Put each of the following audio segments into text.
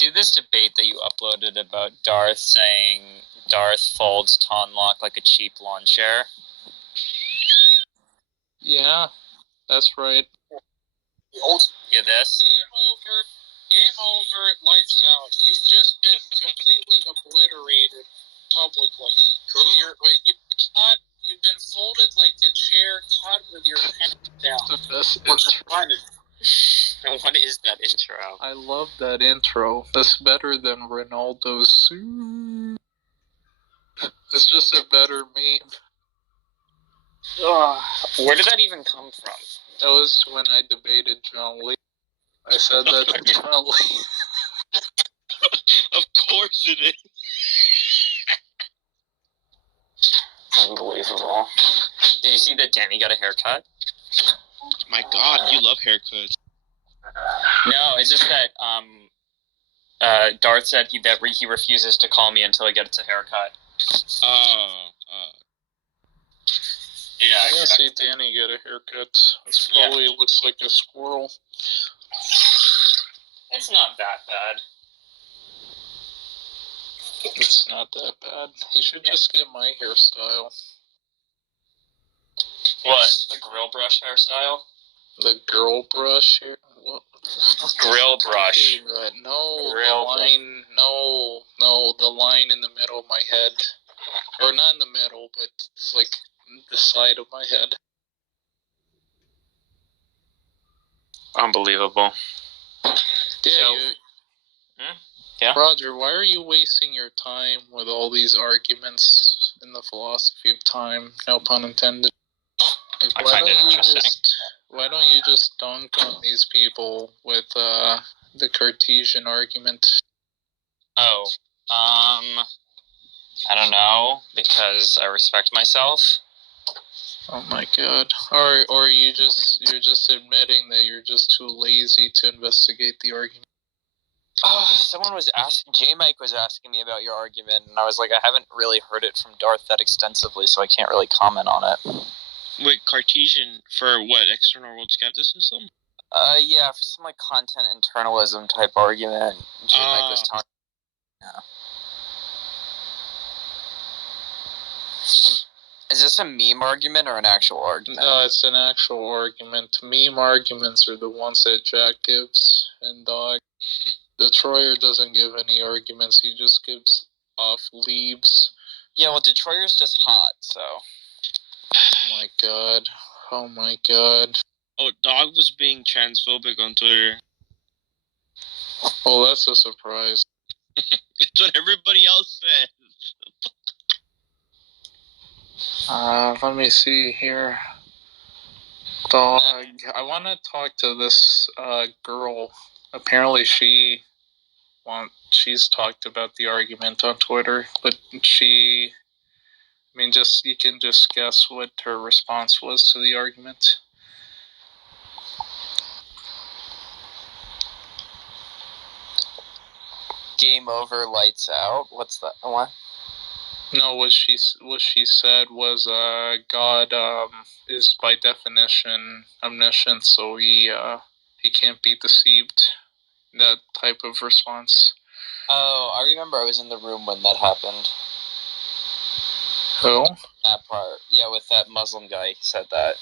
see this debate that you uploaded about Darth saying Darth folds Tonlock like a cheap lawn chair? Yeah, that's right. Yeah, this? Game over, lights out. You've just been completely obliterated publicly. You've been folded like a chair caught with your pants down. The best intro. What is that intro? I love that intro. That's better than Ronaldo's suit. It's just a better meme. Where did that even come from? That was when I debated John Lee. I said that to John Lee. Of course it is. Unbelievable. Did you see that Danny got a haircut? My God, you love haircuts. No, it's just that Darth said he refuses to call me until he gets a haircut. Yeah, I didn't see Danny get a haircut. It probably looks like a squirrel. It's not that bad. It's not that bad. He should just get my hairstyle. What? The grill brush hairstyle? The girl brush hair? What? Grill brush. No, Grill the line. No, the line in the middle of my head. Or not in the middle, but it's like the side of my head. Unbelievable. Yeah, Yeah? Roger, why are you wasting your time with all these arguments in the philosophy of time? No pun intended. Like, I find it interesting. Why don't you just dunk on these people with the Cartesian argument? Oh, I don't know, because I respect myself. Oh my God! Or you're just admitting that you're just too lazy to investigate the argument. Oh, J-Mike was asking me about your argument, and I was like, I haven't really heard it from Darth that extensively, so I can't really comment on it. Wait, Cartesian for what? External world skepticism? Yeah, for some, like, content internalism type argument. J-Mike was talking. Yeah. Is this a meme argument or an actual argument? No, it's an actual argument. Meme arguments are the ones that Jack gives, and Detroyer doesn't give any arguments. He just gives off leaves. Yeah, well, Detroyer's just hot, so. Oh my God. Oh my God. Oh, Dog was being transphobic on Twitter. Oh, that's a surprise. That's what everybody else said. Let me see here. Dog. I want to talk to this girl. Apparently she's talked about the argument on Twitter, but you can just guess what her response was to the argument. Game over, lights out. What's that? What? No, what she said was, God is by definition omniscient, so he can't be deceived. That type of response. Oh, I remember I was in the room when that happened. Who? That part. Yeah, with that Muslim guy, he said that.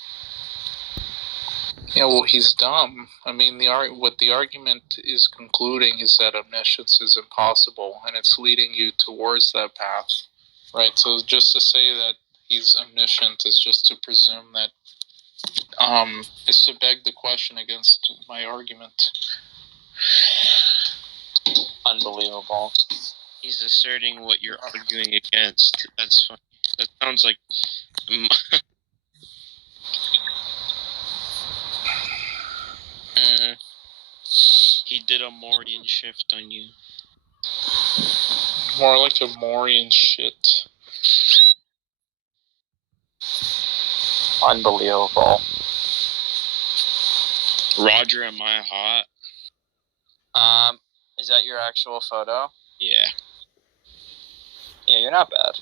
Yeah, well, he's dumb. I mean, what the argument is concluding is that omniscience is impossible, and it's leading you towards that path. Right, so just to say that he's omniscient is just to presume that, is to beg the question against my argument. Unbelievable. He's asserting what you're arguing against. That's funny. That sounds like... He did a Morian shift on you. More like a Morian shit. Unbelievable. Roger, am I hot? Is that your actual photo? Yeah. Yeah, you're not bad.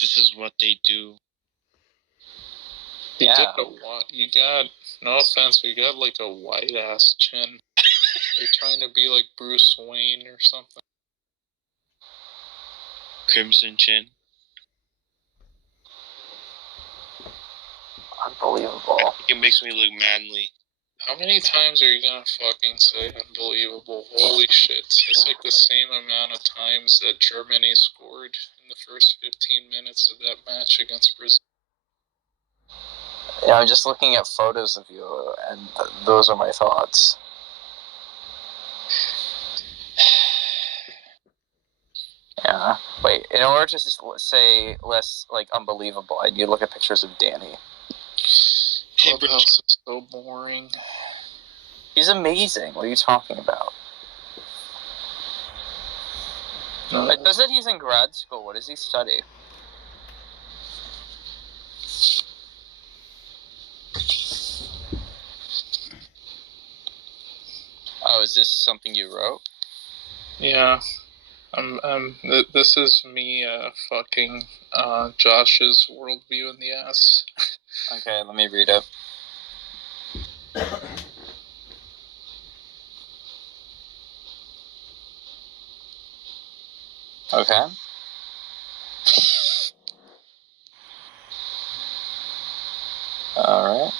This is what they do. Yeah. You got, no offense, you got like a white ass chin. You're trying to be like Bruce Wayne or something. Crimson Chin. Unbelievable. I think it makes me look manly. How many times are you gonna fucking say unbelievable? Holy shit. It's like the same amount of times that Germany scored in the first 15 minutes of that match against Brazil. Yeah, I'm just looking at photos of you, and those are my thoughts. Yeah. Wait, in order to just say less, like, unbelievable, I need to look at pictures of Danny. Clubhouse is so boring. He's amazing. What are you talking about? It says that he's in grad school. What does he study? Oh, is this something you wrote? Yeah. This is me, fucking, Josh's worldview in the ass. Okay, let me read it. Okay. Alright.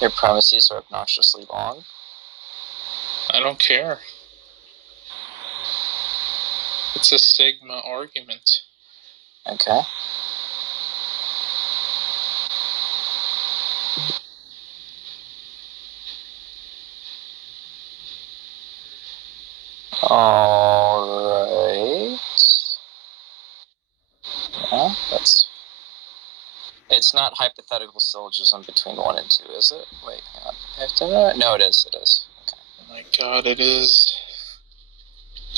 Your premises are obnoxiously long. I don't care. It's a Sigma argument. Okay. Alright. Yeah, that's... It's not hypothetical syllogism between 1 and 2, is it? Wait, hang on. I have to... No, it is. It is. Okay. Oh my god, it is.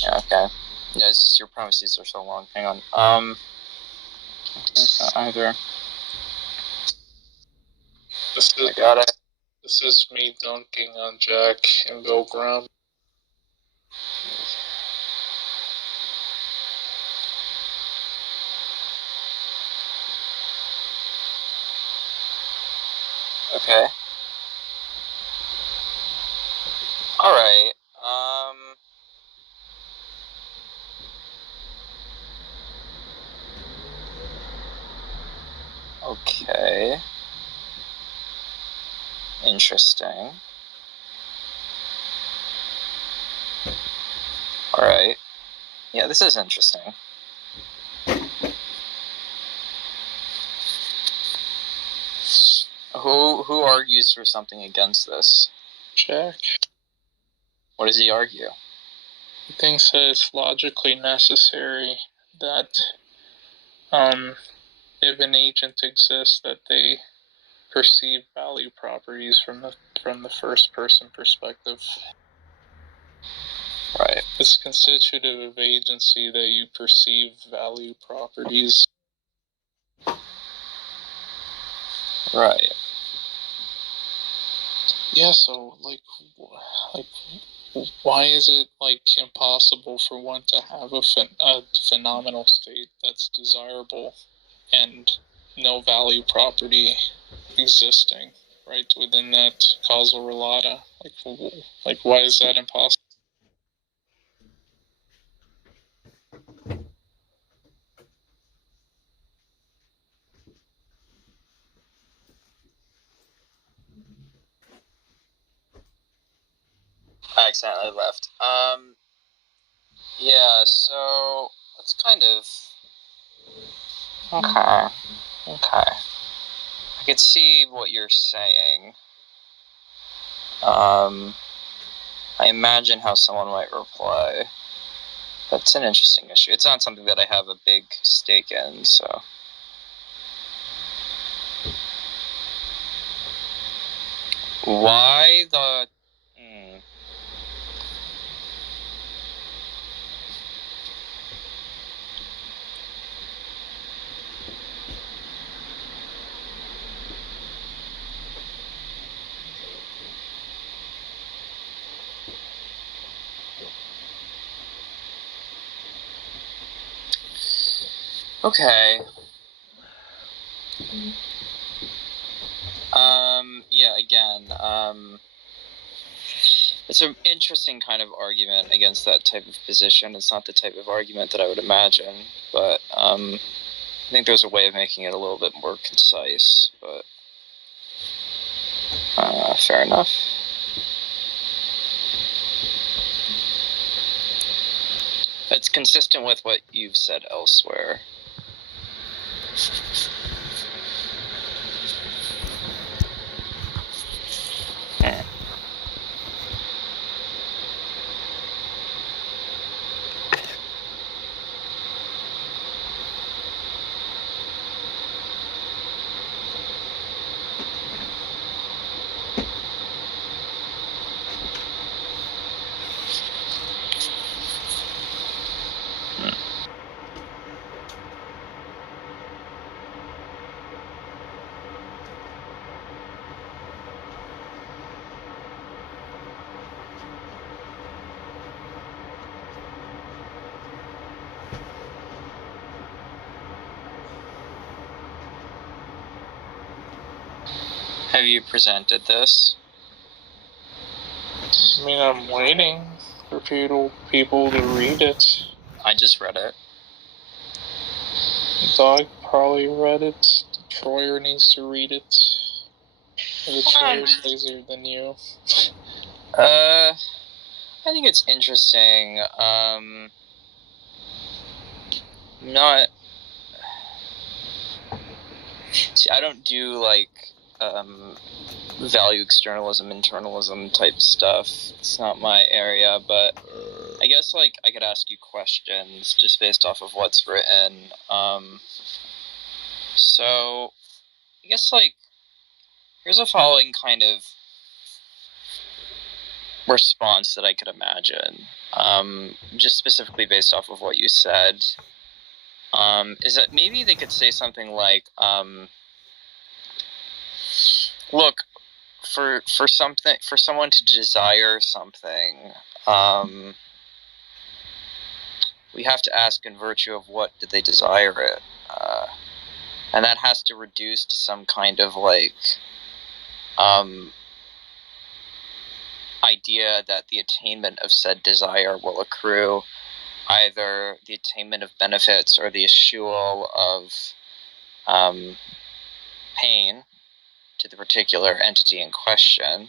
Yeah, okay. Yes, your premises are so long. Hang on. Okay, so either... I got it. This is me dunking on Jack and Bill Graham. Okay. Alright. Okay. Interesting. Alright. Yeah, this is interesting. Who argues for something against this? Jack. What does he argue? He thinks that it's logically necessary that, if an agent exists, that they perceive value properties from the first person perspective. Right. It's constitutive of agency that you perceive value properties. Right. Yeah, so, like, why is it, like, impossible for one to have a phenomenal state that's desirable and no value property existing, right, within that causal relata? Like, why is that impossible? I accidentally left. Yeah, so that's kind of... Okay. Okay. I could see what you're saying. I imagine how someone might reply. That's an interesting issue. It's not something that I have a big stake in, so... Why the... Okay. Yeah, again, it's an interesting kind of argument against that type of position. It's not the type of argument that I would imagine, but I think there's a way of making it a little bit more concise, but fair enough. It's consistent with what you've said elsewhere. Have you presented this? I mean, I'm waiting for people to read it. I just read it. Dog probably read it. The Troyer needs to read it. The Troyer's lazier than you. I think it's interesting. Not. See, I don't do like value externalism, internalism type stuff. It's not my area, but I guess like I could ask you questions just based off of what's written. So I guess like here's a following kind of response that I could imagine, just specifically based off of what you said, is that maybe they could say something like, look, for someone to desire something, we have to ask in virtue of what did they desire it, and that has to reduce to some kind of like idea that the attainment of said desire will accrue either the attainment of benefits or the eschewal of pain to the particular entity in question,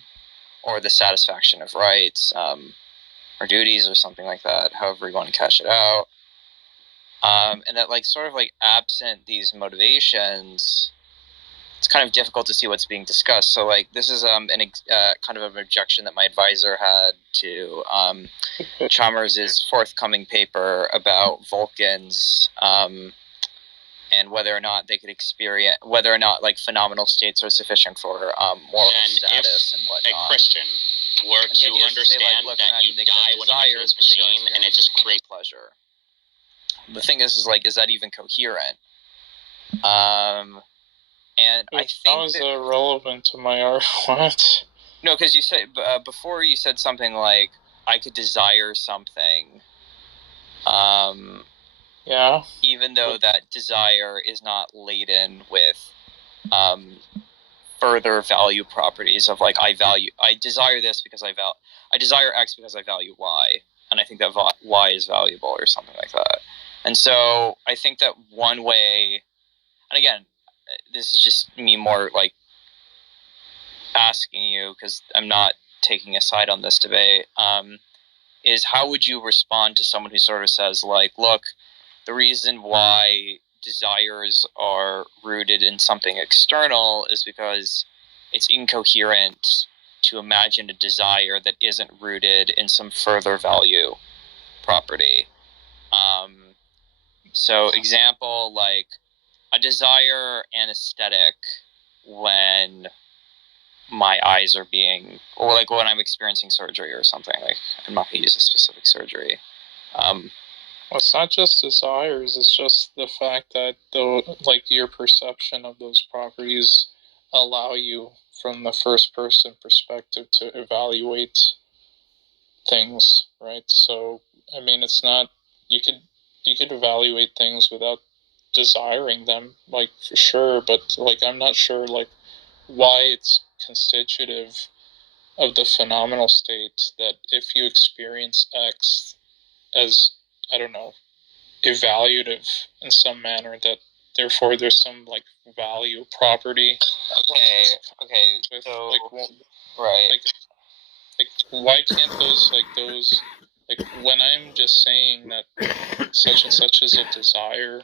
or the satisfaction of rights or duties or something like that, however you want to cash it out. And that like sort of like absent these motivations, it's kind of difficult to see what's being discussed. So like this is kind of an objection that my advisor had to Chalmers' forthcoming paper about Vulcans, and whether or not they could experience, whether or not like phenomenal states are sufficient for moral And status and if whatnot. a Christian were And the to idea is to say, understand like, look, that you imagine they could die have when you enter desires, this but they don't machine and it experience just pain or creates. pleasure. The thing is like, is that even coherent? And I think how is that relevant to my argument? No, because you said before you said something like I could desire something. Yeah. Even though that desire is not laden with further value properties of like I desire this because I desire X because I value Y, and I think that Y is valuable or something like that. And so I think that one way, and again, this is just me more like asking you because I'm not taking a side on this debate, is how would you respond to someone who sort of says like, look, the reason why desires are rooted in something external is because it's incoherent to imagine a desire that isn't rooted in some further value property. So example, like a desire anesthetic when my eyes are being, or like when I'm experiencing surgery or something. Like I'm not going to use a specific surgery. Well, it's not just desires, it's just the fact that your perception of those properties allow you from the first person perspective to evaluate things, right? So I mean, it's not, you could evaluate things without desiring them, like, for sure, but, like, I'm not sure, like, why it's constitutive of the phenomenal state that if you experience X as, I don't know, evaluative in some manner, that therefore there's some, like, value property. Okay, so, like, right. like, why can't those, like, when I'm just saying that such and such is a desire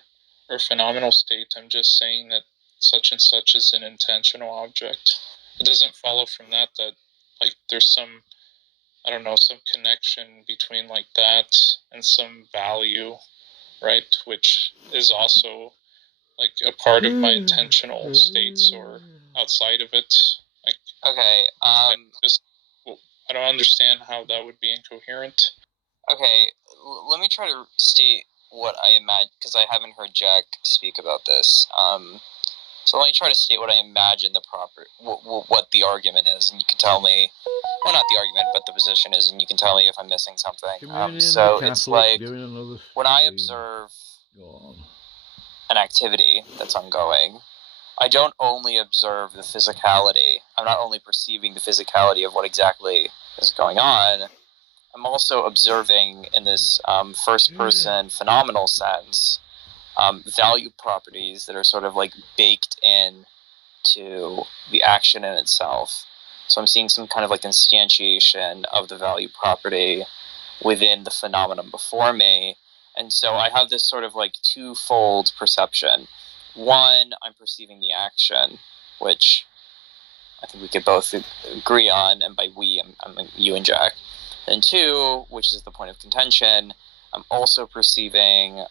or phenomenal state, I'm just saying that such and such is an intentional object. It doesn't follow from that, like, there's some, I don't know, some connection between, like, that and some value, right, which is also, like, a part of my intentional states or outside of it. Like, Okay, I don't understand how that would be incoherent. okay, let me try to state what I imagine, because I haven't heard Jack speak about this. So let me try to state what I imagine what the argument is, and you can tell me, well, not the argument, but the position is, and you can tell me if I'm missing something. So it's like, when I observe an activity that's ongoing, I don't only observe the physicality. I'm not only perceiving the physicality of what exactly is going on. I'm also observing in this first-person phenomenal sense value properties that are sort of like baked in to the action in itself. So I'm seeing some kind of like instantiation of the value property within the phenomenon before me. And so I have this sort of like twofold perception. One, I'm perceiving the action, which I think we could both agree on, and by we, I'm you and Jack. And two, which is the point of contention, I'm also perceiving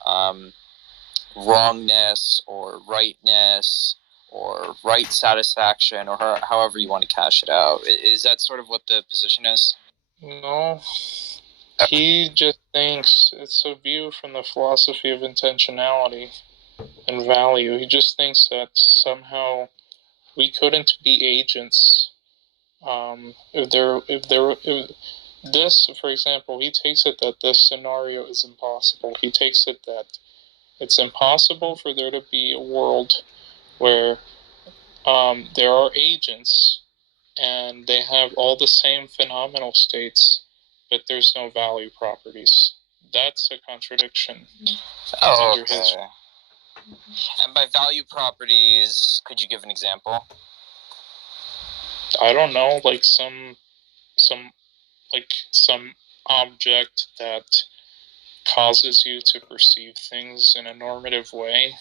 wrongness or rightness or right satisfaction, or however you want to cash it out. Is that sort of what the position is? No. He just thinks it's a view from the philosophy of intentionality and value. He just thinks that somehow we couldn't be agents. If this, for example, he takes it that this scenario is impossible. He takes it that it's impossible for there to be a world where there are agents and they have all the same phenomenal states, but there's no value properties. That's a contradiction. Oh, okay. And by value properties, could you give an example? I don't know, like some object that causes you to perceive things in a normative way.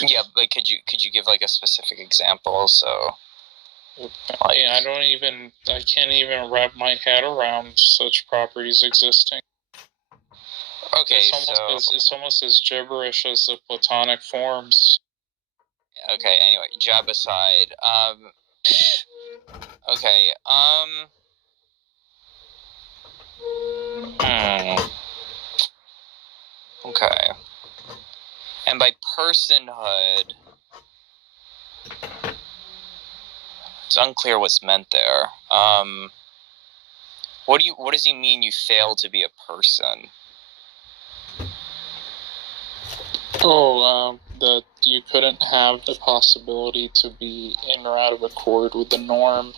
Yeah, but could you give like a specific example? So, like, I can't even wrap my head around such properties existing. Okay, it's almost as gibberish as the Platonic forms. Okay, anyway, jab aside. Okay, Okay. And by personhood, it's unclear what's meant there. What does he mean you fail to be a person? That you couldn't have the possibility to be in or out of accord with the norm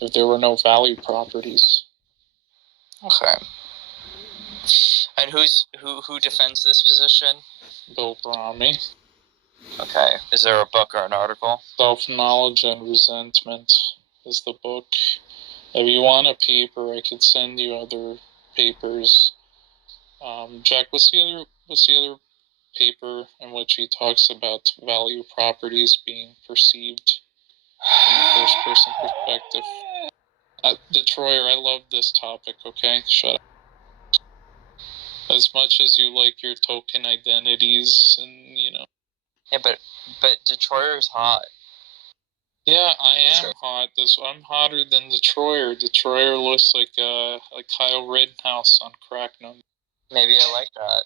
if there were no value properties. Okay. And who defends this position? Bill Brahmi. Okay. Is there a book or an article? Self-Knowledge and Resentment is the book. If you want a paper, I could send you other papers. Jack, what's the other paper in which he talks about value properties being perceived from the first person perspective? Detroyer, I love this topic, okay? Shut up. As much as you like your token identities and, Yeah, but Detroyer's hot. Yeah, I am hot. I'm hotter than Detroyer. Detroyer looks like Kyle Rittenhouse on Cracknum. Maybe I like that.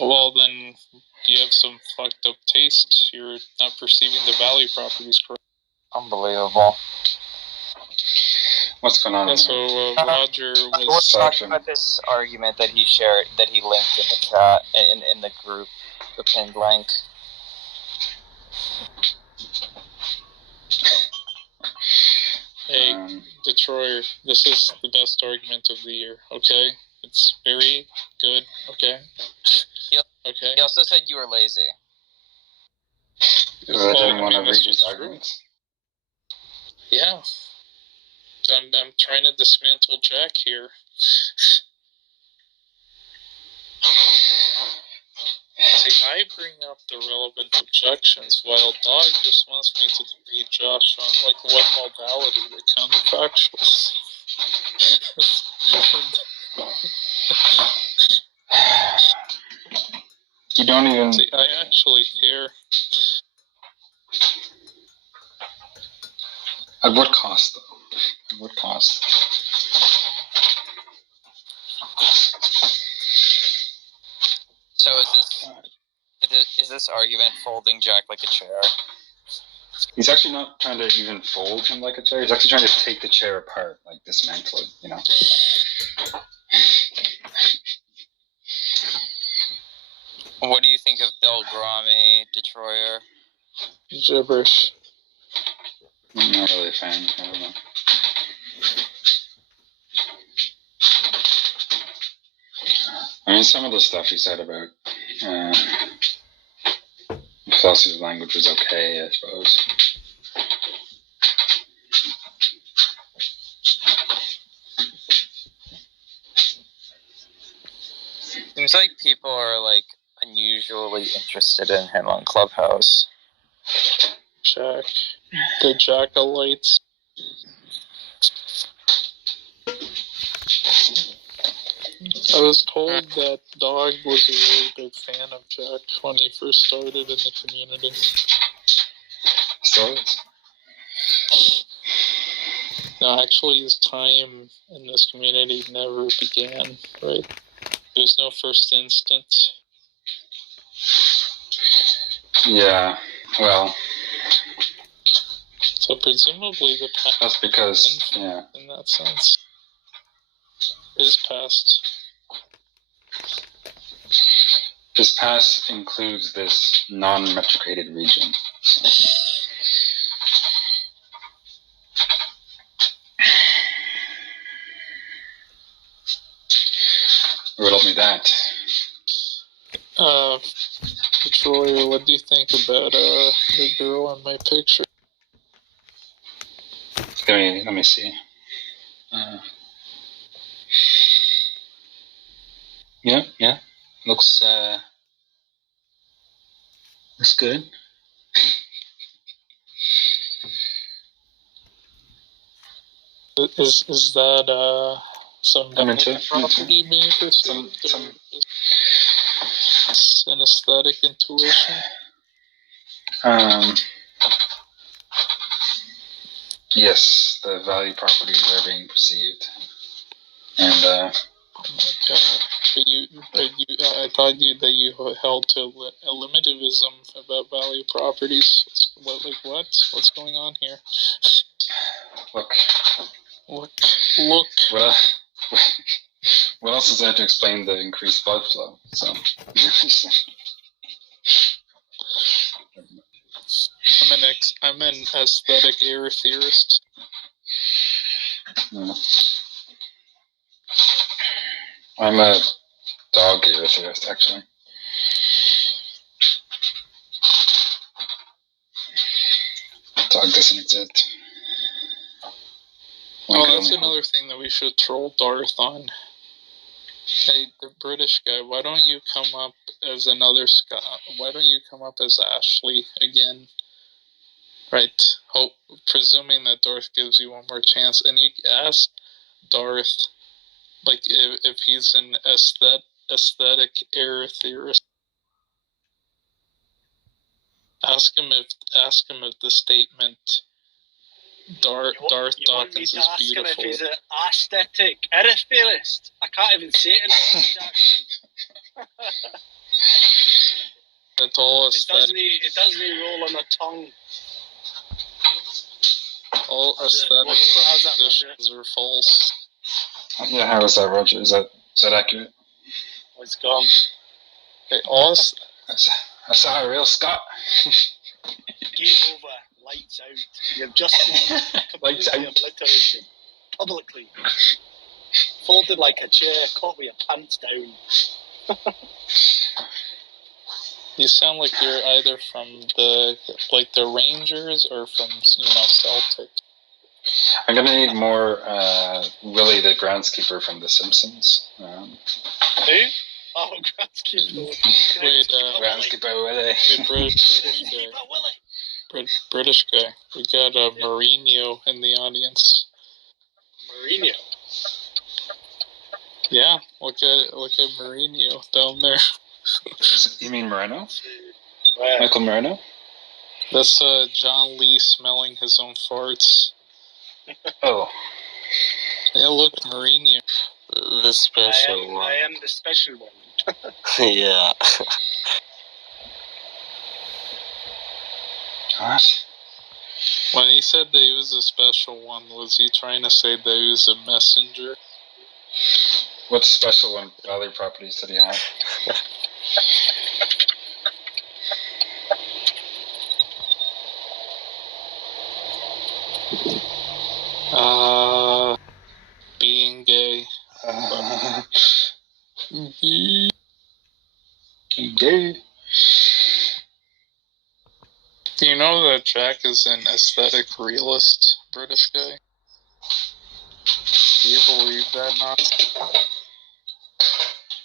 Well, then you have some fucked up taste. You're not perceiving the value properties correctly. Unbelievable. What's going on? Yeah, so Roger was talking about this argument that he shared, that he linked in the chat, in the group. the pinned link. Hey, Detroit, this is the best argument of the year, okay? It's very good, okay? Okay. He also said you were lazy. Because I didn't want to this read was his true. arguments. Yeah. I'm trying to dismantle Jack here. See, I bring up the relevant objections, while Dog just wants me to debate Josh on, like, what modality the counterfactuals. You don't even... See, I actually care. At what cost, though? At what cost? So is this argument folding Jack like a chair? He's actually not trying to even fold him like a chair. He's actually trying to take the chair apart, like dismantle it, you know? What do you think of Bill Grommy, Detroyer? Gibberish. I'm not really a fan. I don't know. I mean, some of the stuff he said about philosophy of language was okay, I suppose. Seems like people are like unusually interested in him on Clubhouse. Jack. The Jackalites. I was told that Dog was a really big fan of Jack when he first started in the community. So, No, actually, his time in this community never began, right? There's no first instant. yeah, well, So presumably the past that's because, yeah. in that sense is past. This pass includes this non-metricated region. So. Riddle me that. Troy, what do you think about the girl in my picture? Let me see. Yeah. Looks good. Is that some I'm into it. property being pursued? It's an aesthetic intuition. Yes, the value properties are being perceived, and Oh my god! I thought that you held to a liminativism about value properties. What's going on here? look. Look. What else is there to explain the increased blood flow? So. I'm an aesthetic error theorist. No. I'm a dog error theorist, actually. Dog doesn't exist. That's another thing that we should troll Darth on. Hey, the British guy, why don't you come up as another Scott? Why don't you come up as Ashley again? Right. Presuming that Darth gives you one more chance, and you ask Darth, like, if he's an aesthetic error theorist. Ask him if the statement Darth Dawkins is beautiful. Ask him if he's an aesthetic error theorist. I can't even say it in a British accent. That's all aesthetic. It doesn't roll on the tongue. All aesthetic propositions are false. Yeah, how is that, Roger? Is that accurate? It's gone. Hey, I saw a real Scott. Game over. Lights out. You've just been Lights completely out. obliterated. Publicly. Folded like a chair, caught with your pants down. You sound like you're either from the Rangers or from Celtic. I'm gonna need more Willie the groundskeeper from The Simpsons. Who? Oh, groundskeeper. Wait, Groundskeeper Willie. Good British guy. British guy. We got Mourinho in the audience. Mourinho. Yeah, look at Mourinho down there. You mean Moreno? Where? Michael Moreno? That's John Lee smelling his own farts. Oh. Yeah, look, Mourinho. The special one. I am the special one. Yeah. What? When he said that he was a special one, was he trying to say that he was a messenger? What special one other properties did he have? Being gay. Gay. Do you know that Jack is an aesthetic realist British guy? Do you believe that, Nazi?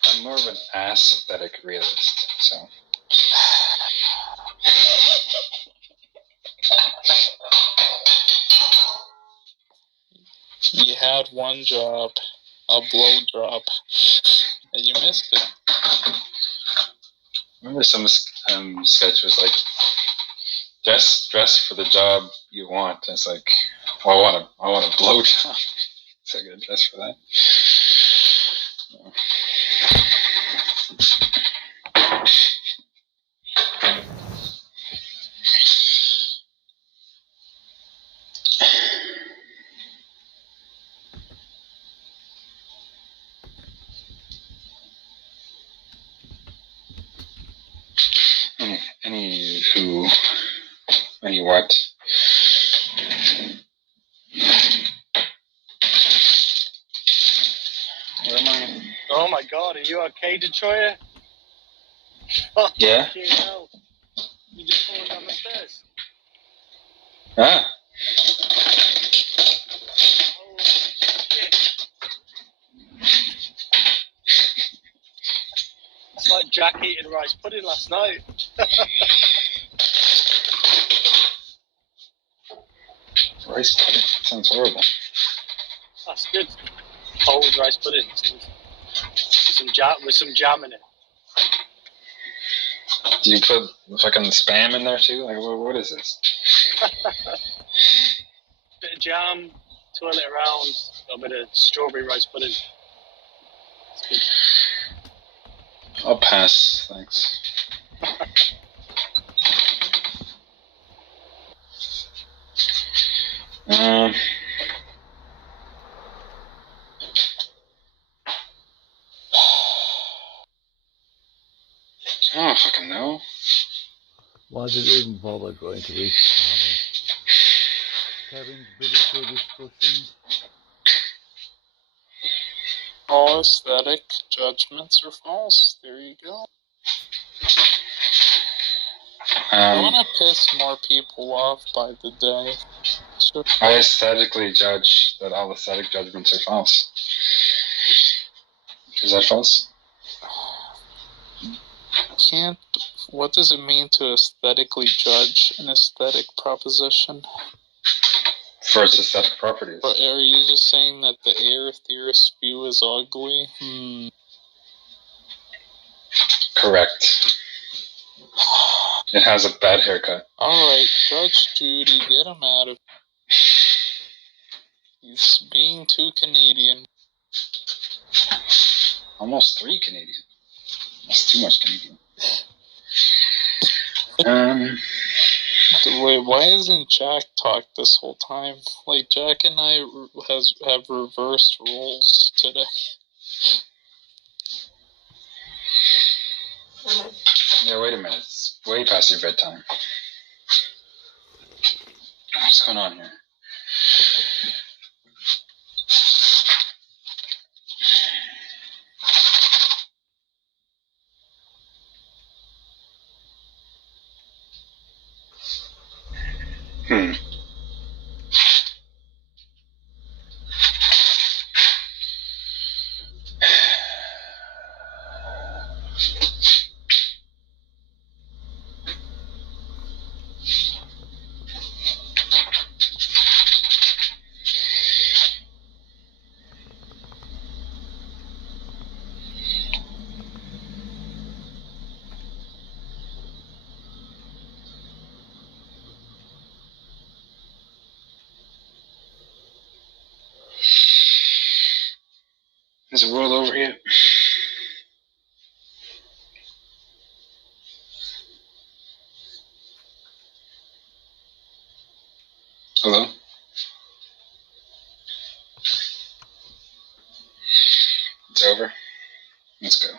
I'm more of an aesthetic realist, so. You had one job, a blow drop, and you missed it. Remember some sketch was like, dress for the job you want. It's like, well, I want a blow job. So I gotta dress for that. Any what? Where am I? Oh my god, are you okay, Detroit? Yeah? Fucking hell. You just falling down the stairs. Ah, Oh shit. It's like Jack eating rice pudding last night. rice pudding. Sounds horrible. That's good. Cold rice pudding. With some jam in it. Do you put fucking spam in there too? Like, what is this? Bit of jam, twirl it around, a bit of strawberry rice pudding. It's good. I'll pass, thanks. I don't fucking know. Why did they even bother going to East Harbour? Kevin's biblical discussions. All aesthetic judgments are false. There you go. I want to piss more people off by the day. So I aesthetically judge that all aesthetic judgments are false. Is that false? can't. What does it mean to aesthetically judge an aesthetic proposition? For its aesthetic properties. But are you just saying that the air theorist's view is ugly? Correct. It has a bad haircut. Alright, Judge Judy, get him out of. He's being too Canadian. Almost 3 Canadian. That's too much Canadian. Wait, why hasn't Jack talked this whole time? Like, Jack and I have reversed roles today. Yeah, Hey, wait a minute. It's way past your bedtime. What's going on here? Hmm. Is the world over yet? Hello? It's over. Let's go.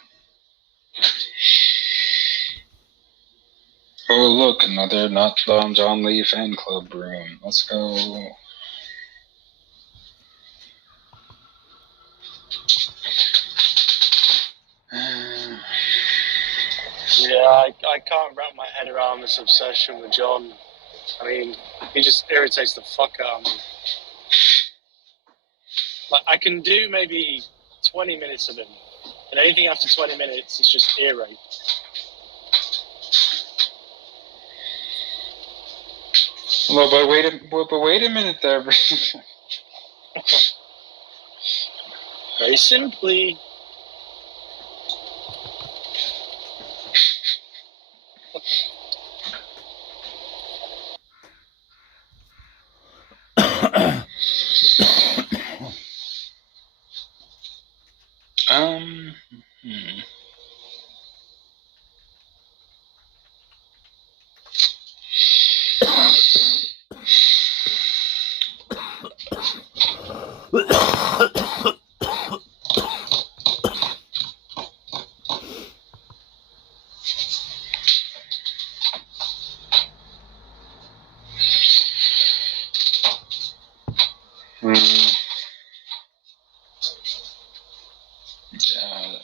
Oh, look, another Not John Lee fan club room. Let's go. Yeah, I can't wrap my head around this obsession with John. I mean, he just irritates the fuck out of me. Like, I can do maybe 20 minutes of him, and anything after 20 minutes, it's just ear rape. Well, but wait a minute there. Very simply. Hmm. Hmm. Yeah.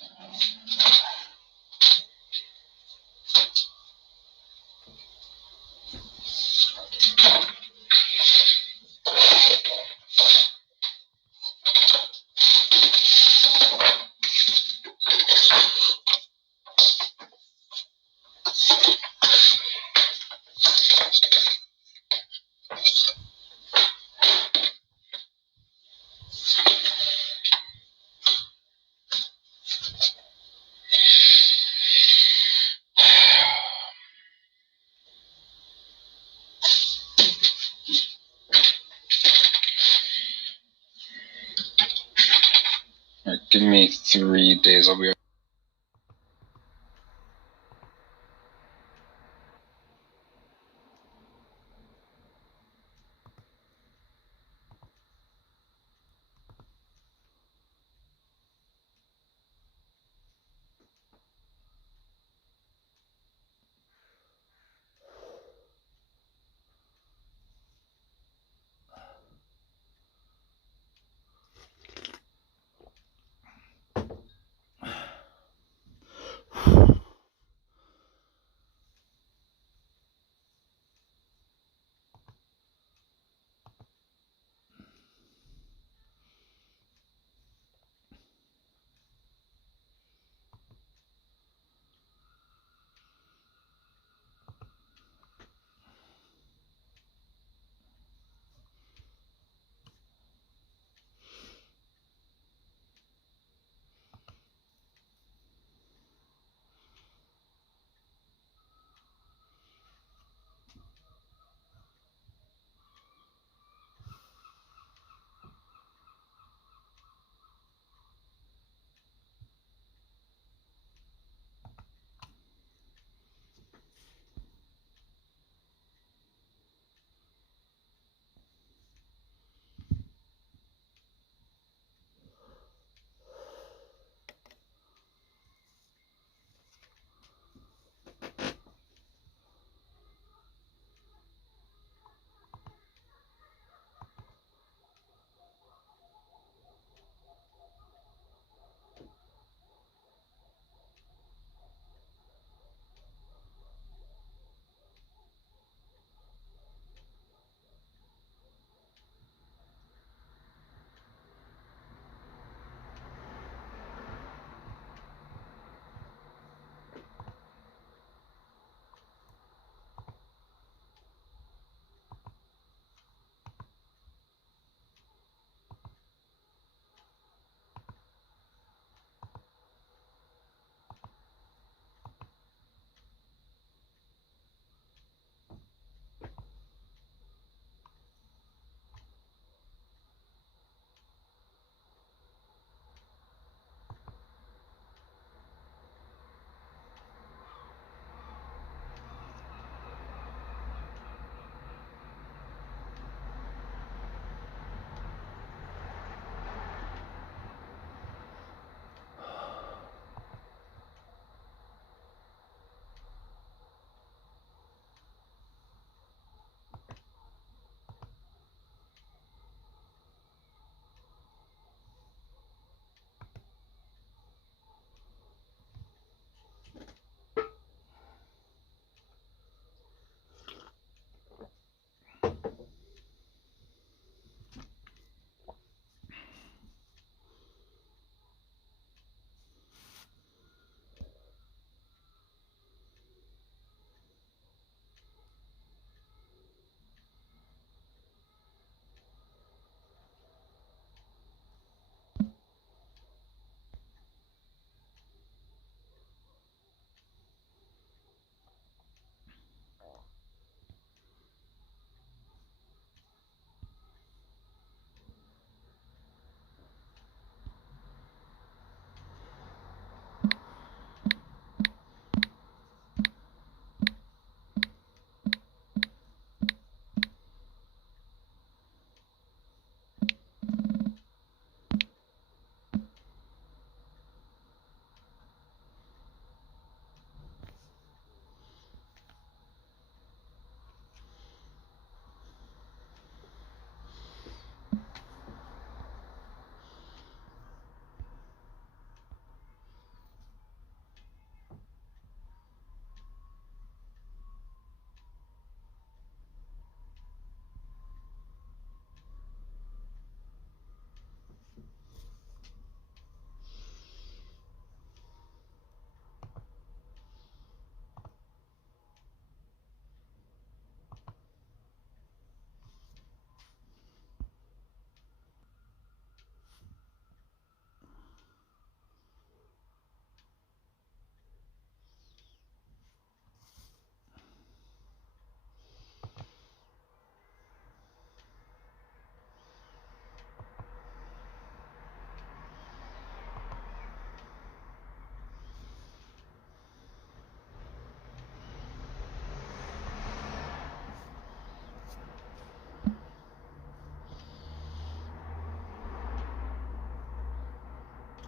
Alright, give me 3 days. I'll be.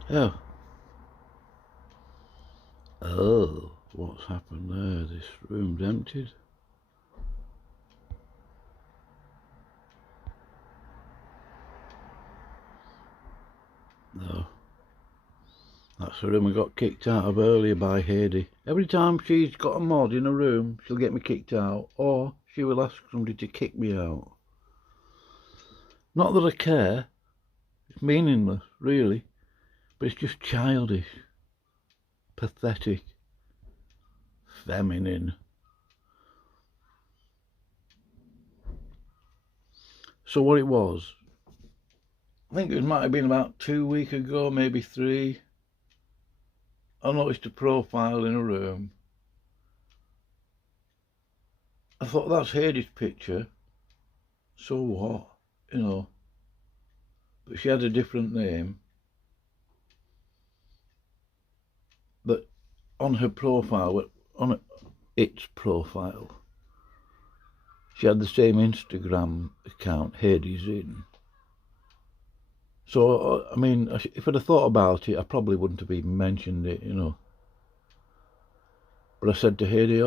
Oh. Oh, what's happened there? This room's emptied. No. That's the room I got kicked out of earlier by Heidi. Every time she's got a mod in a room, she'll get me kicked out, or she will ask somebody to kick me out. Not that I care. It's meaningless, really. But it's just childish. Pathetic. Feminine. So what it was, I think it might have been about 2 weeks ago, maybe 3. I noticed a profile in a room. I thought, that's Heidi's picture. So what? You know. But she had a different name. But on her profile, on its profile, she had the same Instagram account Heidi's in. So, I mean, if I'd have thought about it, I probably wouldn't have even mentioned it, you know. But I said to Heidi,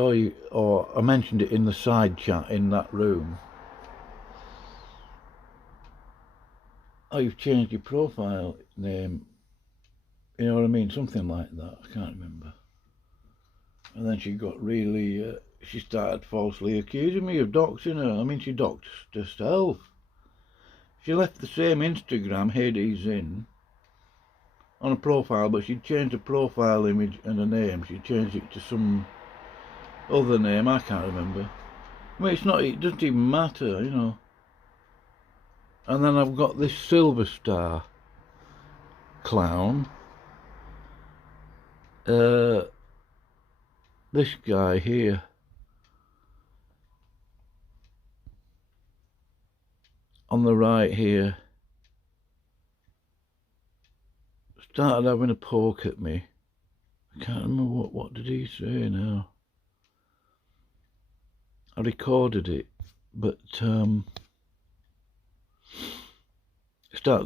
or I mentioned it in the side chat in that room. Oh, you've changed your profile name. You know what I mean? Something like that. I can't remember. And then she got really, she started falsely accusing me of doxing her. I mean, she doxed herself. She left the same Instagram Heidi's in on a profile, but she changed the profile image and the name. She changed it to some other name, I can't remember. I mean, it doesn't even matter, you know. And then I've got this Silver Star clown. This guy here. On the right here. Started having a poke at me. I can't remember what did he say now. I recorded it, but started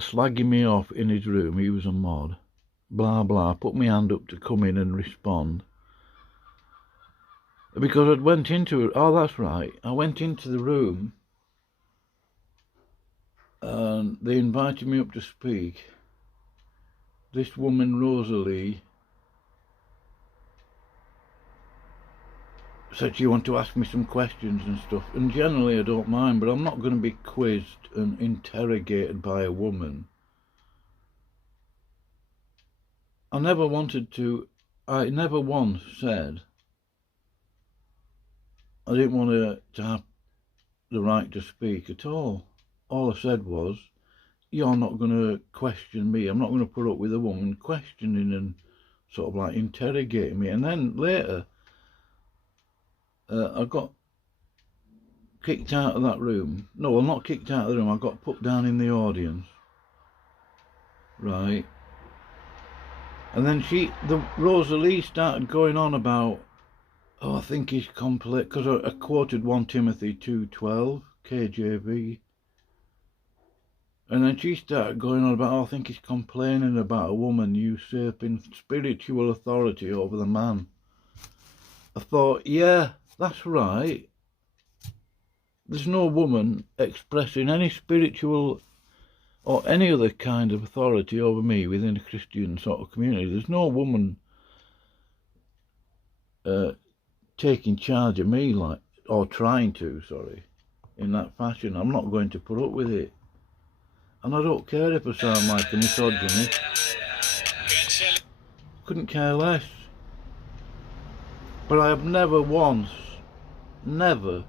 slagging me off in his room. He was a mod. Blah blah. Put my hand up to come in and respond. Because I went into it. Oh, that's right. I went into the room and they invited me up to speak. This woman, Rosalie, said she wanted to ask me some questions and stuff. And generally I don't mind, but I'm not going to be quizzed and interrogated by a woman. I never wanted to. I never once said I didn't want to have the right to speak at all. All I said was, you're not going to question me. I'm not going to put up with a woman questioning and sort of like interrogating me. And then later, I got kicked out of that room. No, well, not kicked out of the room. I got put down in the audience. Right. And then Rosalie started going on about, oh, I think he's complete, because I quoted 1 Timothy 2:12, KJV. And then she started going on about, oh, I think he's complaining about a woman usurping spiritual authority over the man. I thought, yeah, that's right. There's no woman expressing any spiritual or any other kind of authority over me within a Christian sort of community. There's no woman taking charge of me, like, or trying to, in that fashion. I'm not going to put up with it. And I don't care if I sound like a misogynist. Couldn't care less. But I have never once, never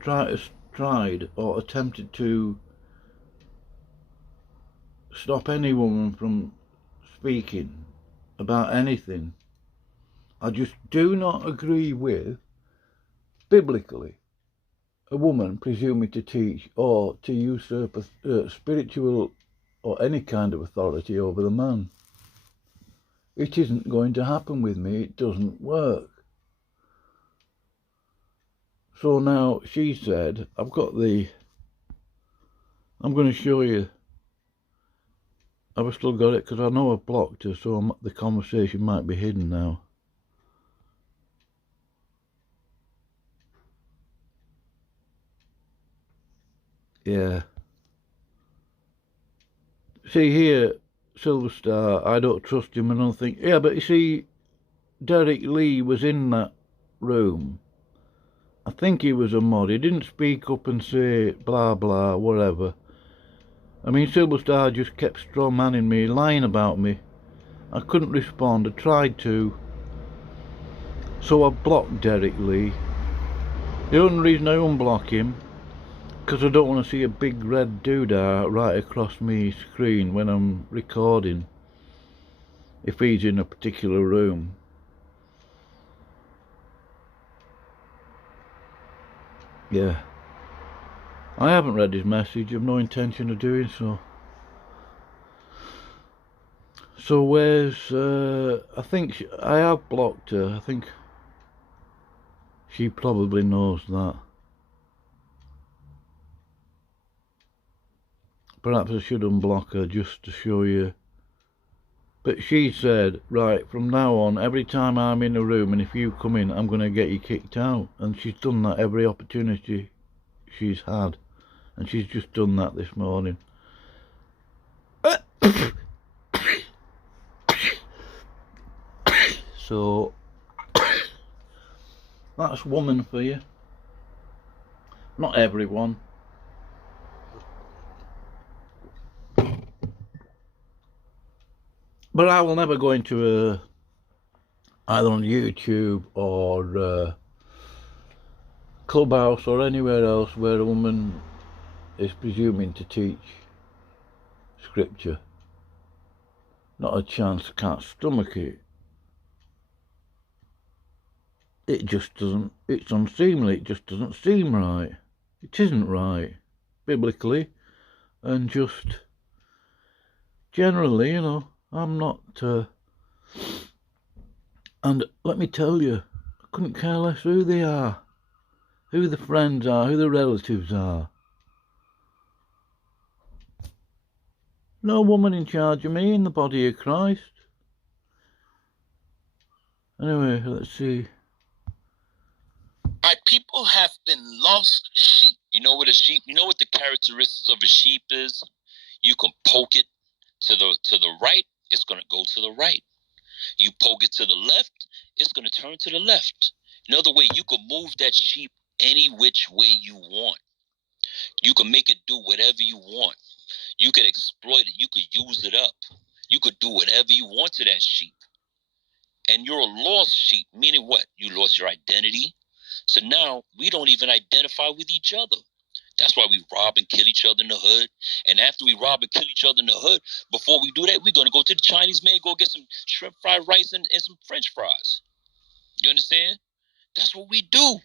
tried or attempted to stop any woman from speaking about anything. I just do not agree with, biblically, a woman presuming to teach or to usurp spiritual or any kind of authority over the man. It isn't going to happen with me. It doesn't work. So now she said, I'm going to show you Have I still got it? Because I know I've blocked her, so the conversation might be hidden now. Yeah. See here, Silver Star, I don't trust him and I don't think... Yeah, but you see, Derek Lee was in that room. I think he was a mod. He didn't speak up and say blah blah, whatever. I mean, Silver Star just kept straw-manning me, lying about me. I couldn't respond. I tried to. So I blocked Derek Lee. The only reason I unblock him, because I don't want to see a big red doodah right across me screen when I'm recording, if he's in a particular room. Yeah. I haven't read his message. I've no intention of doing so. So where's... I think I have blocked her. I think she probably knows that. Perhaps I should unblock her just to show you. But she said, right, from now on, every time I'm in a room and if you come in, I'm going to get you kicked out. And she's done that every opportunity she's had. And she's just done that this morning. So, that's woman for you. Not everyone. But I will never go into either on YouTube or Clubhouse or anywhere else where a woman is presuming to teach scripture. Not a chance. I can't stomach it. It just doesn't, it's unseemly, it just doesn't seem right. It isn't right, biblically, and just generally, you know, I'm not, and let me tell you, I couldn't care less who they are, who the friends are, who the relatives are. No woman in charge of me in the body of Christ. Anyway, let's see. My people have been lost sheep. You know what a sheep? You know what the characteristics of a sheep is? You can poke it to the right, it's gonna go to the right. You poke it to the left, it's gonna turn to the left. In other way, you can move that sheep any which way you want. You can make it do whatever you want. You could exploit it. You could use it up. You could do whatever you want to that sheep. And you're a lost sheep, meaning what? You lost your identity. So now we don't even identify with each other. That's why we rob and kill each other in the hood. And after we rob and kill each other in the hood, before we do that, we're going to go to the Chinese man, go get some shrimp fried rice and some French fries. You understand? That's what we do.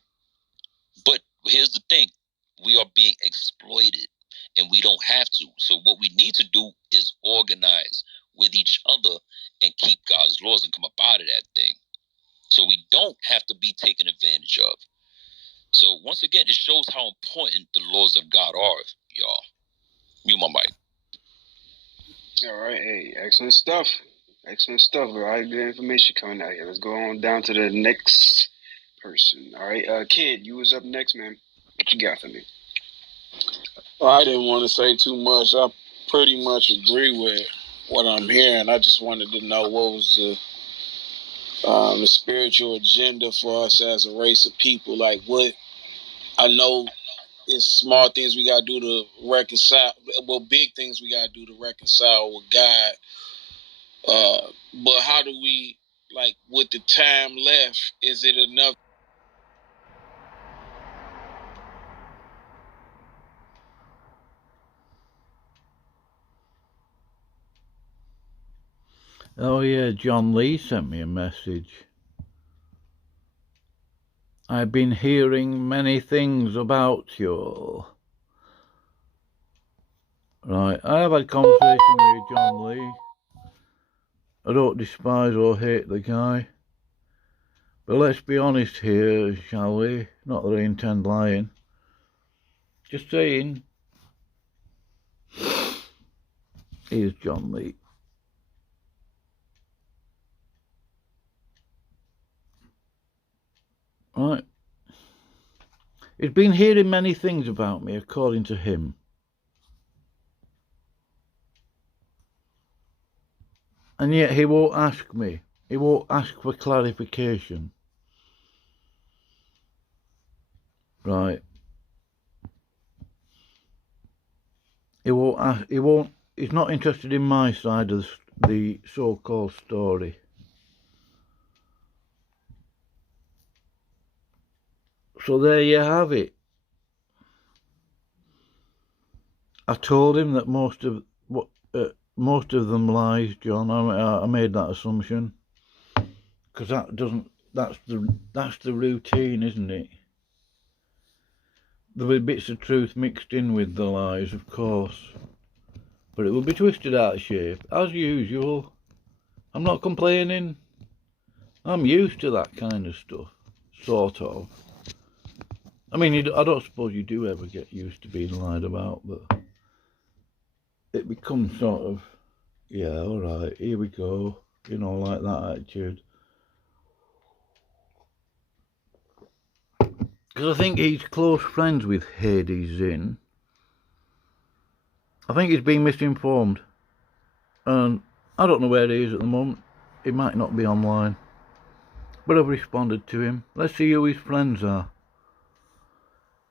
But here's the thing. We are being exploited, and we don't have to. So what we need to do is organize with each other and keep God's laws and come up out of that thing. So we don't have to be taken advantage of. So once again, it shows how important the laws of God are, y'all. Mute my mic. All right, hey, excellent stuff. Excellent stuff. A lot of good information coming out here. Let's go on down to the next person. All right, Kid, you was up next, man. What you got for me? Well, I didn't want to say too much. I pretty much agree with what I'm hearing. I just wanted to know what was the spiritual agenda for us as a race of people. Like, what I know is small things we got to do to reconcile. Well, big things we got to do to reconcile with God. But how do we, like, with the time left, is it enough? Oh yeah, John Lee sent me a message. I've been hearing many things about you. Right, I have had a conversation with John Lee. I don't despise or hate the guy. But let's be honest here, shall we? Not that I intend lying. Just saying. Here's John Lee. Right. He's been hearing many things about me, according to him. And yet he won't ask me. He won't ask for clarification. Right. He won't ask, he's not interested in my side of the so-called story. So there you have it. I told him that most of them lies, John. I made that assumption because that's the routine, isn't it? There'll be bits of truth mixed in with the lies, of course, but it will be twisted out of shape as usual. I'm not complaining. I'm used to that kind of stuff, sort of. I mean, I don't suppose you do ever get used to being lied about, but it becomes sort of, yeah, all right, here we go, you know, like that attitude. Because I think he's close friends with Hades Zinn. I think he's been misinformed. And I don't know where he is at the moment. He might not be online. But I've responded to him. Let's see who his friends are.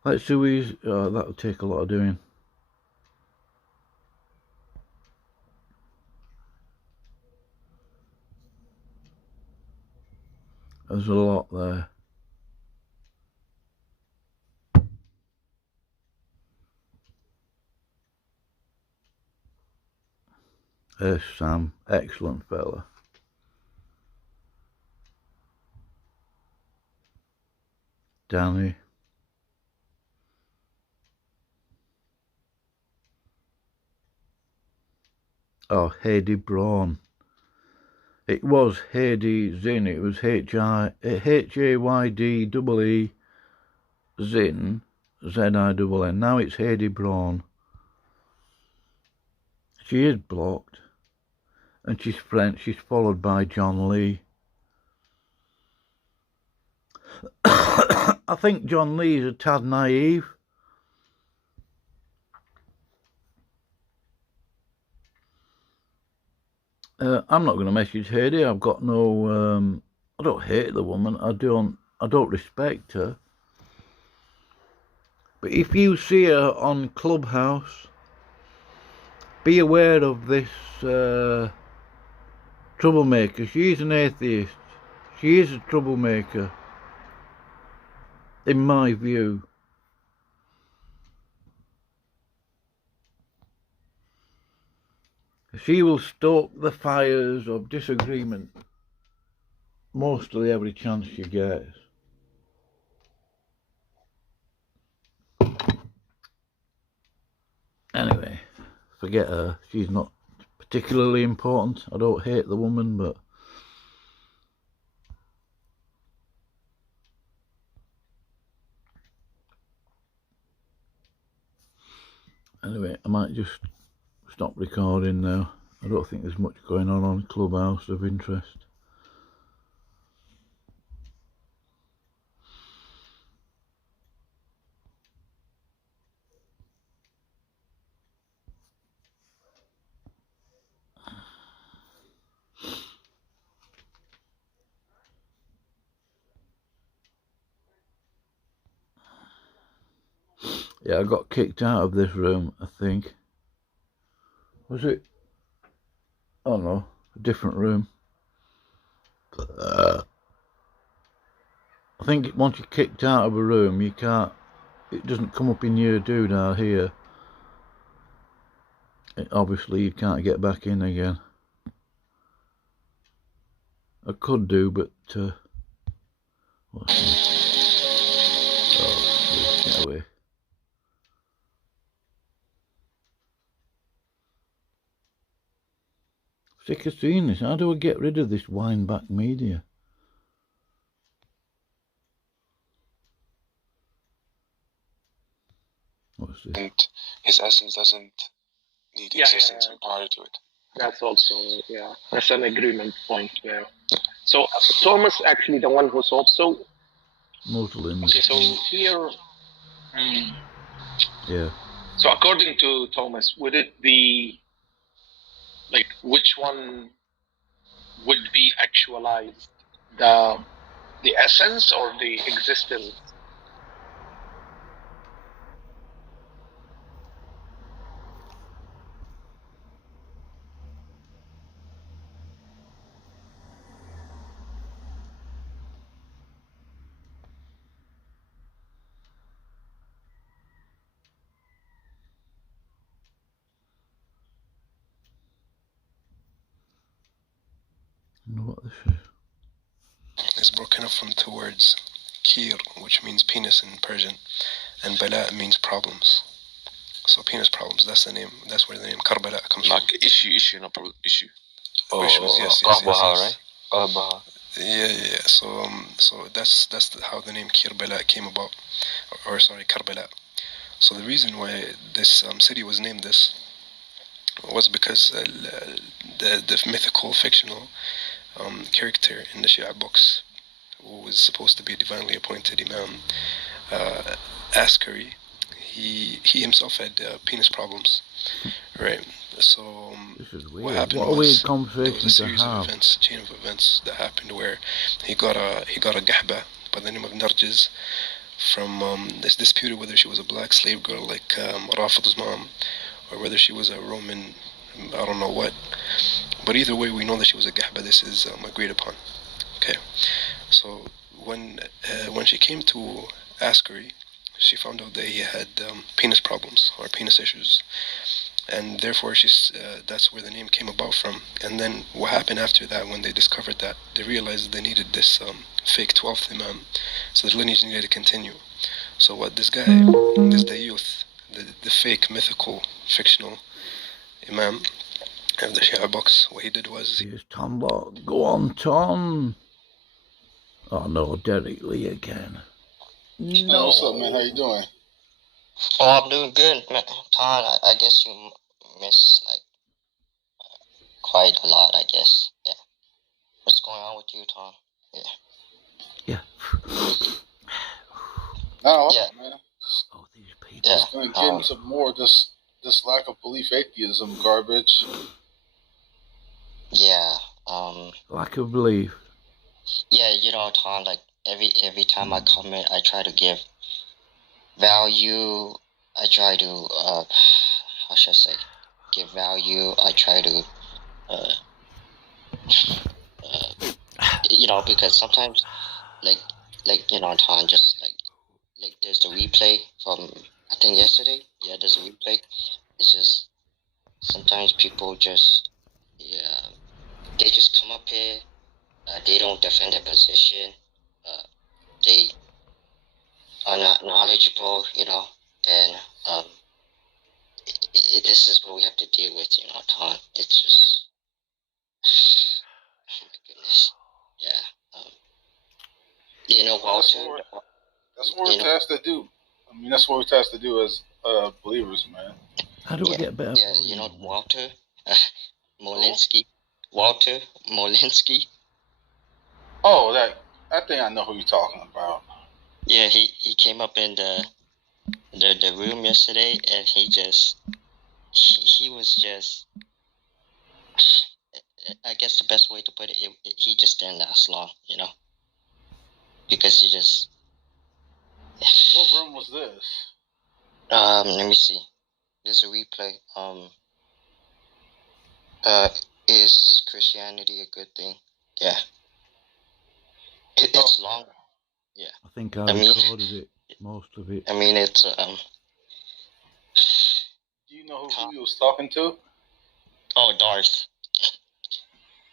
Let's see who he's... Oh, that'll take a lot of doing. There's a lot there. There's Sam. Excellent fella. Danny. Oh, Hady Braun. It was Hady Zinn. It was H-A-Y-D-E-E Zinn, Z-I-N-N. Now it's Hady Braun. She is blocked. And she's French. She's followed by John Lee. I think John Lee is a tad naive. I'm not going to message Hady. I've got no. I don't hate the woman. I don't respect her. But if you see her on Clubhouse, be aware of this troublemaker. She's an atheist. She is a troublemaker, in my view. She will stoke the fires of disagreement mostly every chance she gets. Anyway, forget her. She's not particularly important. I don't hate the woman, but anyway, I might just stop recording now. I don't think there's much going on Clubhouse of interest. Yeah, I got kicked out of this room, I think. Was it? Oh no, a different room. I think once you're kicked out of a room, you can't, it doesn't come up in your doodad here. Obviously, you can't get back in again. I could do, but what's that? Oh, get away. Sick of seeing this. How do I get rid of this wind-back media? What's this? And his essence doesn't need existence prior to it. That's also, that's an agreement point there. So Thomas, actually the one who solved. So Muslims. Okay, so here, Yeah. so according to Thomas, would it be like which one would be actualized, the essence or the existence? I know what this is. It's broken up from two words. Kir, which means penis in Persian, and Bala means problems. So penis problems, that's the name. That's where the name Karbala comes from. Like issue, no problem, issue. Issues, yes. Right? Yeah. So that's how the name Karbala came about, or sorry, Karbala. So the reason why this city was named this was because the mythical, fictional character in the Shia books, who was supposed to be a divinely appointed Imam, Askari, he himself had penis problems, right? So This is what weird. happened What a weird was there conversation was a series to of have. events, chain of events that happened where he got a gahba by the name of Narjiz from this disputed whether she was a black slave girl like Rafid's mom, or whether she was a Roman, I don't know what. But either way, we know that she was a gahba. This is agreed upon. Okay. So when she came to Askari, she found out that he had penis problems or penis issues, and therefore that's where the name came about from. And then what happened after that, when they discovered that, they realized that they needed this fake 12th Imam, so the lineage needed to continue. So what this guy, the youth, the fake, mythical, fictional Imam of the Shia books, what he did was... Here's Tom Locke. Go on, Tom. Oh no, Derek Lee again. No. What's up, man? How you doing? Oh, I'm doing good, man. Todd, I guess you missed like quite a lot, I guess. Yeah. What's going on with you, Tom? Yeah. No, Yeah. man. Oh, these people. Yeah. Just gonna get into more of this lack of belief atheism garbage. Yeah. Lack of belief. Yeah, you know, Tom, like every time I come in, I try to give value. I try to how should I say? Give value. I try to you know, because sometimes like you know, Tom, just like there's the replay from I think yesterday. Yeah, there's a replay. It's just sometimes people just they just come up here. They don't defend their position. They are not knowledgeable, you know, and this is what we have to deal with, you know, Tom. It's just, oh my goodness, yeah. You know, Walter. That's what we're tasked to do. I mean, that's what we're tasked to do as believers, man. How do we get better? Yeah, you know, Walter Molinsky. Walter Molinsky. Oh, I think I know who you're talking about. Yeah, he came up in the room yesterday, and he was just, I guess the best way to put it, he just didn't last long, you know, because he just. What room was this? Let me see. There's a replay. Is Christianity a good thing? Yeah. It's long. Yeah. I think I recorded it, most of it. I mean, it's Do you know who he was talking to? Oh, Darth.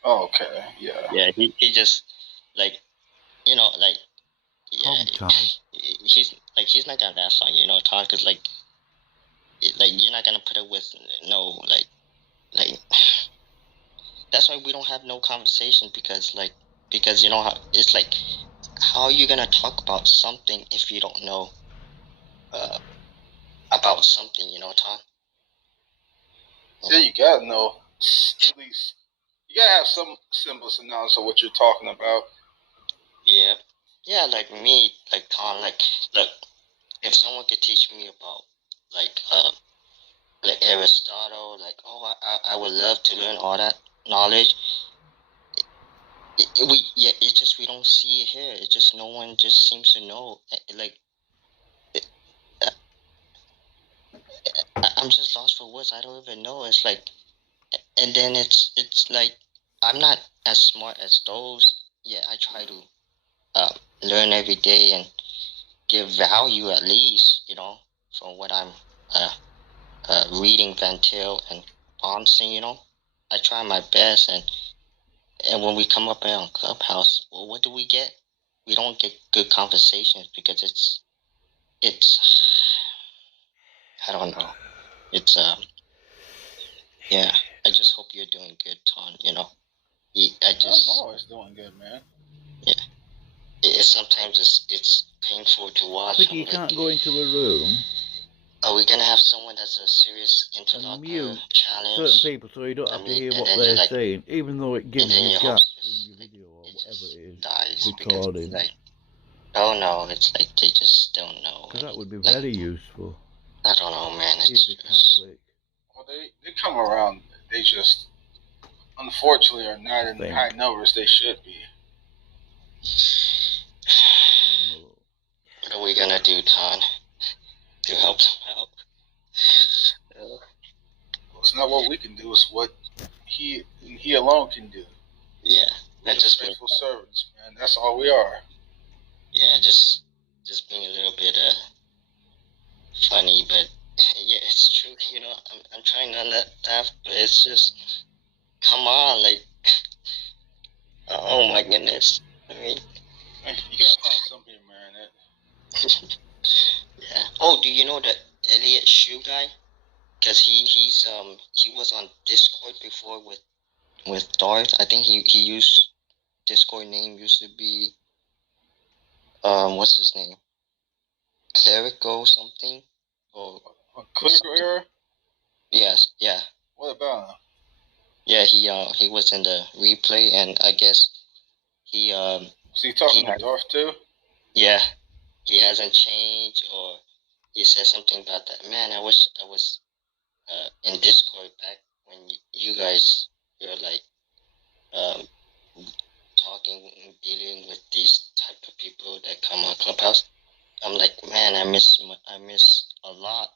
Oh, okay. Yeah. Yeah, he just like, you know, like, yeah, he's not gonna last long, you know, Tom, because like you're not gonna put it with no like that's why we don't have no conversation, because you know how it's like, how are you gonna talk about something if you don't know about something, you know, Tom? Yeah, you gotta know at least. You gotta have some semblance of knowledge of what you're talking about. Yeah, Yeah, like me, like Tom, like look, if someone could teach me about like Aristotle, like I would love to learn all that knowledge. It's just we don't see it here. It's just no one just seems to know. Like I'm just lost for words. I don't even know. It's like, and then it's like I'm not as smart as those. Yeah, I try to learn every day and give value at least, from what I'm reading Van Til and Thompson, I try my best, and when we come up here on Clubhouse, well, what do we get? We don't get good conversations because it's I don't know. It's yeah. I just hope you're doing good, Ton. I'm always doing good, man. Yeah. Sometimes it's painful to watch. But you can't go into a room. Are we gonna have someone that's a serious interlocutor challenge? Certain people, so you don't have to hear what they're saying, even though it gives you gaps in your video or whatever it is recording. Oh no, it's like they just don't know. Because that would be very useful. I don't know, man. He's a Catholic. Well, they come around. They just, unfortunately, are not in the high numbers they should be. What are we gonna do, Ton, to help them out? It's not what we can do. It's what he alone can do. Yeah, that's just faithful servants, man. That's all we are. Yeah, just being a little bit funny, but yeah, it's true. I'm trying to laugh, but it's just, come on, like, oh my goodness. I mean, you gotta find something, man. Yeah. Oh, do you know the Elliot Shue guy? Because he was on Discord before with Darth. I think he used Discord name used to be what's his name? Clerico something or Clerical Era? Yes, yeah. What about him? Yeah, he was in the replay, and I guess he was he talking to Darth too? Yeah, he hasn't changed, or he said something about that. Man, I wish I was in Discord back when you guys were like talking, dealing with these type of people that come on Clubhouse. I'm like, man, I miss a lot.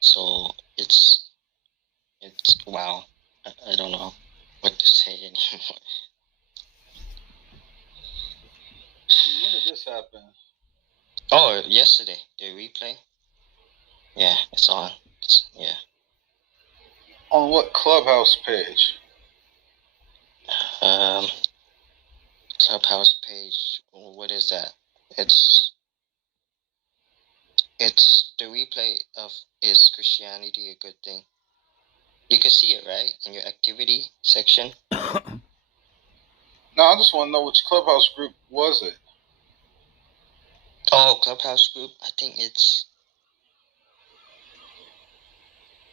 So it's wow. I don't know what to say anymore. When did this happen? Oh, yesterday, the replay. Yeah, it's on. Yeah. On what Clubhouse page? Clubhouse page. What is that? It's the replay of Is Christianity a Good Thing? You can see it, right? In your activity section. No, I just want to know which Clubhouse group was it? Oh, Clubhouse group. I think it's.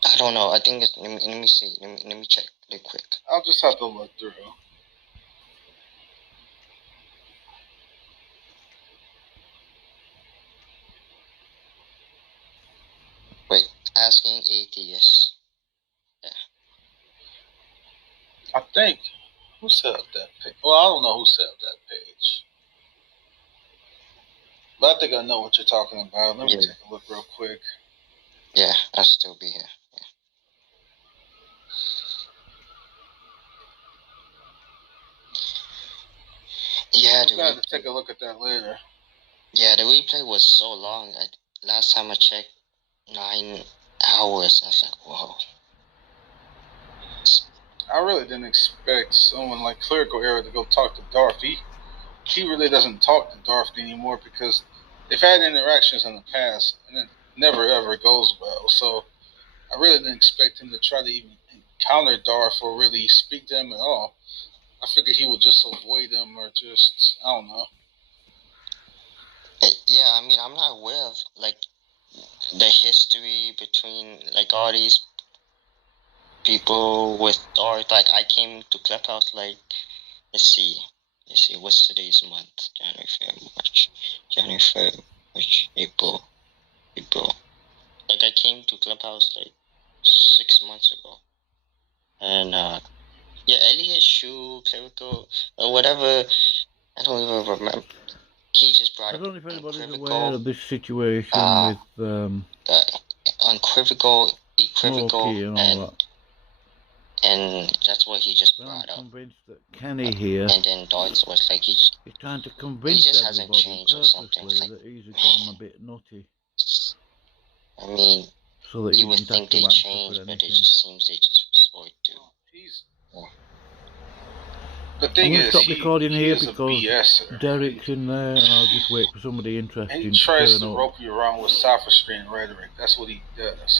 I don't know. I think it's. Let me see. Let me check real quick. I'll just have to look through. Wait, asking atheists. Yeah. I think. Who set up that page? Well, I don't know who set up that page. But I think I know what you're talking about. Let me take a look real quick. Yeah, I'll still be here. Yeah, I'm going to take a look at that later. Yeah, the replay was so long. Last time I checked, 9 hours. I was like, whoa. I really didn't expect someone like Clerical Era to go talk to Darth. He really doesn't talk to Darth anymore because they've had interactions in the past and it never ever goes well. So I really didn't expect him to try to even encounter Darth or really speak to him at all. I figured he would just avoid him or just, I don't know. Yeah, I mean, I'm not aware of, like, the history between, like, all these people with Darth. Like, I came to Clubhouse, like, let's see, what's today's month? January, February, March. January, February, March, April. Like I came to Clubhouse like 6 months ago, and yeah, Elliot Shu, Clerical, or whatever. I don't even remember. He just brought I up don't know if anybody's Equivocal, aware of this situation with Equivocal, Smokey and all that. and that's what he just But brought I'm up. convinced that Kenny here And then Deutz was like, is trying to convince just hasn't everybody changed or something. purposely Like, that he's gone a bit nutty, I mean, so that he you would wouldn't have think to they answer changed, for but it anything. just seems they just resort to. The I'm thing going to is, stop recording he here is a because BSer. Derek's in there, and I'll just wait for somebody interesting And he to tries turn to up. rope you around with sophistry and rhetoric. That's what he does.